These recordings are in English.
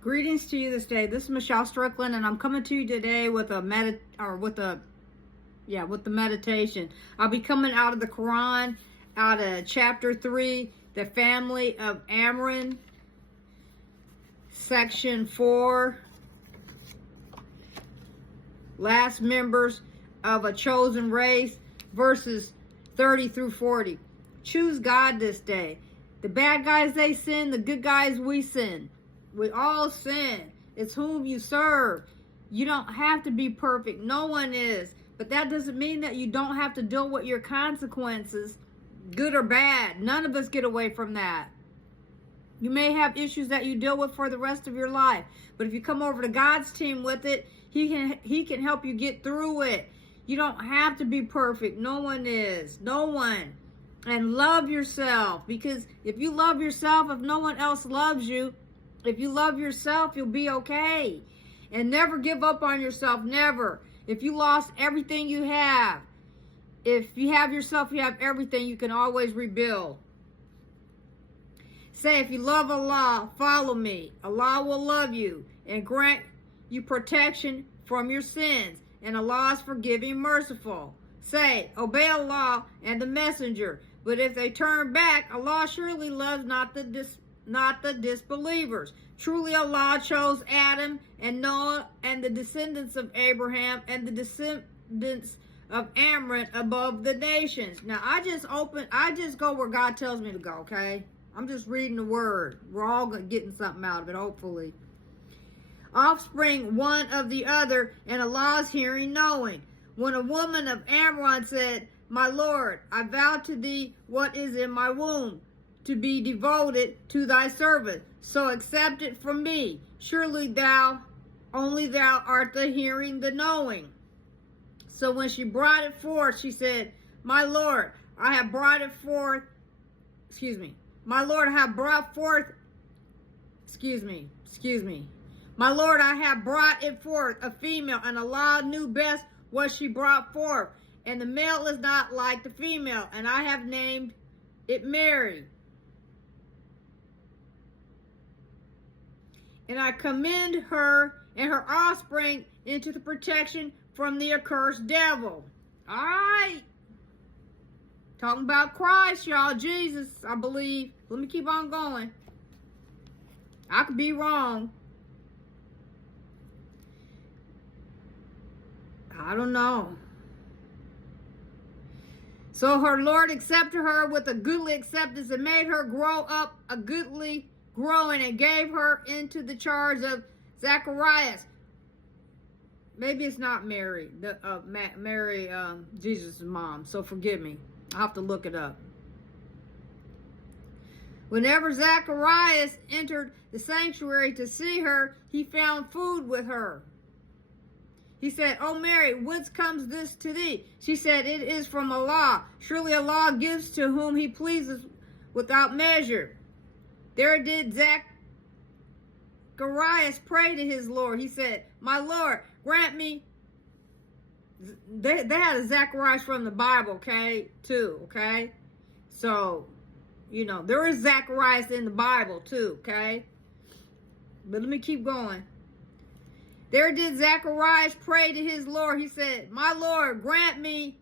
Greetings to you this day. This is Michelle Strickland, and I'm coming to you today with the meditation. I'll be coming out of the Quran, out of chapter 3, the family of Amran, section 4, last members of a chosen race, verses 30 through 40. Choose God this day. The bad guys, they sin. The good guys, we sin. We all sin. It's whom you serve. You don't have to be perfect. No one is. But that doesn't mean that you don't have to deal with your consequences, good or bad. None of us get away from that. You may have issues that you deal with for the rest of your life. But if you come over to God's team with it, He can help you get through it. You don't have to be perfect. No one is. No one. And love yourself. Because if you love yourself, if no one else loves you, if you love yourself, you'll be okay. And never give up on yourself. Never. If you lost everything you have, if you have yourself, you have everything. You can always rebuild. Say, if you love Allah, follow me. Allah will love you and grant you protection from your sins. And Allah is forgiving, merciful. Say, obey Allah and the messenger. But if they turn back, Allah surely loves not the disbelievers. Truly Allah chose Adam and Noah and the descendants of Abraham and the descendants of Amran above the nations. Now I just go where God tells me to go, okay? I'm just reading the word. We're all getting something out of it, hopefully. Offspring one of the other, and Allah's hearing, knowing. When a woman of Amran said, my Lord, I vow to thee what is in my womb, to be devoted to thy servant. So accept it from me. Surely only thou art the hearing, the knowing. So when she brought it forth, she said, my Lord, I have brought it forth. My Lord, I have brought forth. My Lord, I have brought it forth, a female, and Allah knew best what she brought forth. And the male is not like the female, and I have named it Mary. And I commend her and her offspring into the protection from the accursed devil. All right. Talking about Christ, y'all. Jesus, I believe. Let me keep on going. I could be wrong. I don't know. So her Lord accepted her with a goodly acceptance and made her grow up a goodly growing and gave her into the charge of Zacharias. Maybe it's not Mary, Mary, Jesus' mom. So forgive me. I'll have to look it up. Whenever Zacharias entered the sanctuary to see her, he found food with her. He said, O Mary, whence comes this to thee? She said, it is from Allah. Surely Allah gives to whom he pleases without measure. There did Zacharias pray to his Lord. He said, my Lord, grant me. They had a Zacharias from the Bible, okay, too, okay? So, there is Zacharias in the Bible, too, okay? But let me keep going. There did Zacharias pray to his Lord. He said, my Lord, grant me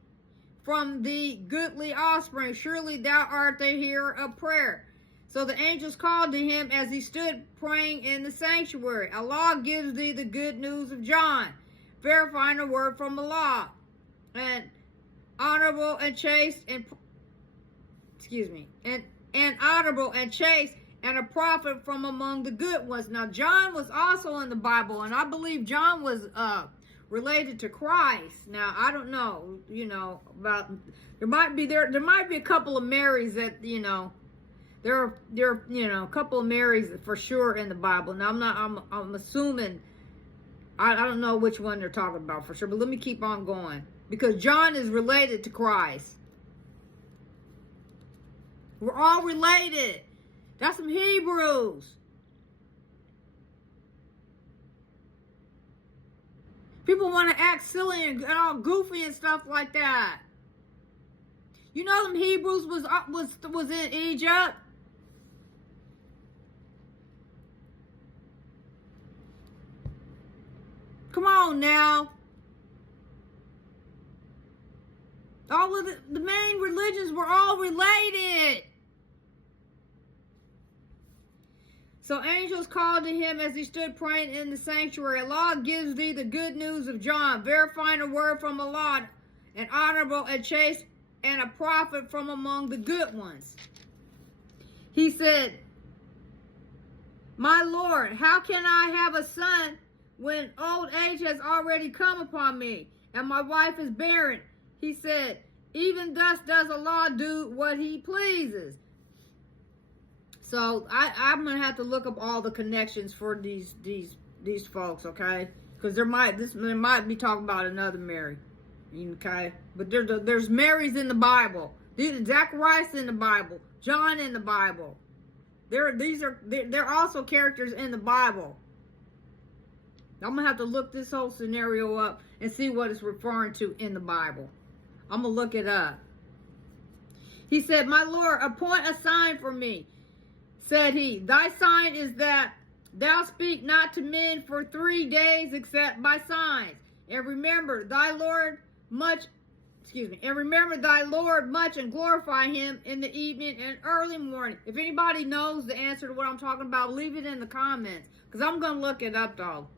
from the goodly offspring. Surely thou art the hearer of prayer. So the angels called to him as he stood praying in the sanctuary. Allah gives thee the good news of John, verifying a word from Allah, and honorable and chaste and honorable and chaste, and a prophet from among the good ones. Now John was also in the Bible, and I believe John was related to Christ. Now I don't know, about there might be a couple of Marys that there are a couple of Marys for sure in the Bible. Now I'm assuming I don't know which one they're talking about for sure, but let me keep on going because John is related to Christ. We're all related. That's some Hebrews. People want to act silly and all goofy and stuff like that. You know them Hebrews was in Egypt. on now. All of the main religions were all related. So angels called to him as he stood praying in the sanctuary. Allah gives thee the good news of John, verifying a word from Allah, an honorable, a chaste, and a prophet from among the good ones. He said, my Lord, how can I have a son when old age has already come upon me, and my wife is barren? He said, even thus does Allah do what he pleases. So I'm going to have to look up all the connections for these folks, okay? Because there might be talking about another Mary, okay? But there's Marys in the Bible. Zacharias in the Bible. John in the Bible. They're also characters in the Bible. I'm going to have to look this whole scenario up and see what it's referring to in the Bible. I'm going to look it up. He said, my Lord, appoint a sign for me. Said he, thy sign is that thou speak not to men for 3 days except by signs. And remember thy Lord much and glorify him in the evening and early morning. If anybody knows the answer to what I'm talking about, leave it in the comments. Because I'm going to look it up, though.